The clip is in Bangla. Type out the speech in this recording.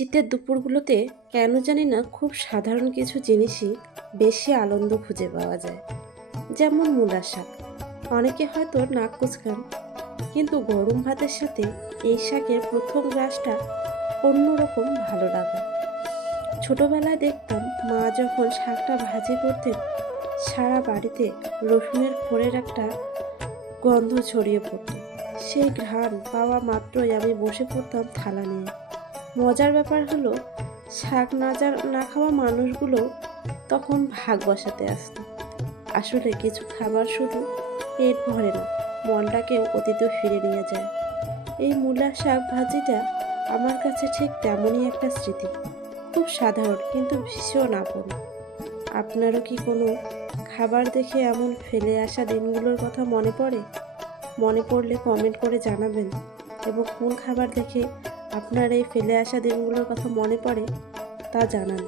শীতের দুপুরগুলোতে কেন জানি না খুব সাধারণ কিছু জিনিসই বেশি আনন্দ খুঁজে পাওয়া যায়। যেমন মূলা শাক। অনেকে হয়তো নাক কুচকান, কিন্তু গরম ভাতের সাথে এই শাকের প্রথম গ্রাসটা অন্যরকম ভালো লাগে। ছোটবেলায় দেখতাম মা যখন শাকটা ভাজি করতেন, সারা বাড়িতে রসুনের ফোড়ের একটা গন্ধ ছড়িয়ে পড়তো। সেই ঘ্রাণ পাওয়া মাত্রই আমি বসে পড়তাম থালা নিয়ে। মজার ব্যাপার হলো, শাক না খাওয়া মানুষগুলো তখন ভাগ বসাতে আসতো। আসলে কিছু খাবার শুধু পেট ভরে না, মনটাকেও অতীতে ফিরে নিয়ে যায়। এই মূলা শাক ভাজিটা আমার কাছে ঠিক তেমনই একটা স্মৃতি। খুব সাধারণ কিন্তু ভীষণ আপন। আপনারও কি কোনো খাবার দেখে এমন ফেলে আসা দিনগুলোর কথা মনে পড়ে? মনে পড়লে কমেন্ট করে জানাবেন। এবং কোন খাবার দেখে আপনার এই ফেলে আসা দিনগুলোর কথা মনে পড়ে তা জানান।